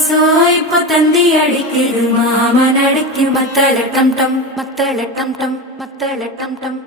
கொலுசோ இப்போ தந்தி அடிக்குது மாமன் அடிக்கு மத்தள டம் டம் மத்தள டம் டம் மத்தள டம் டம்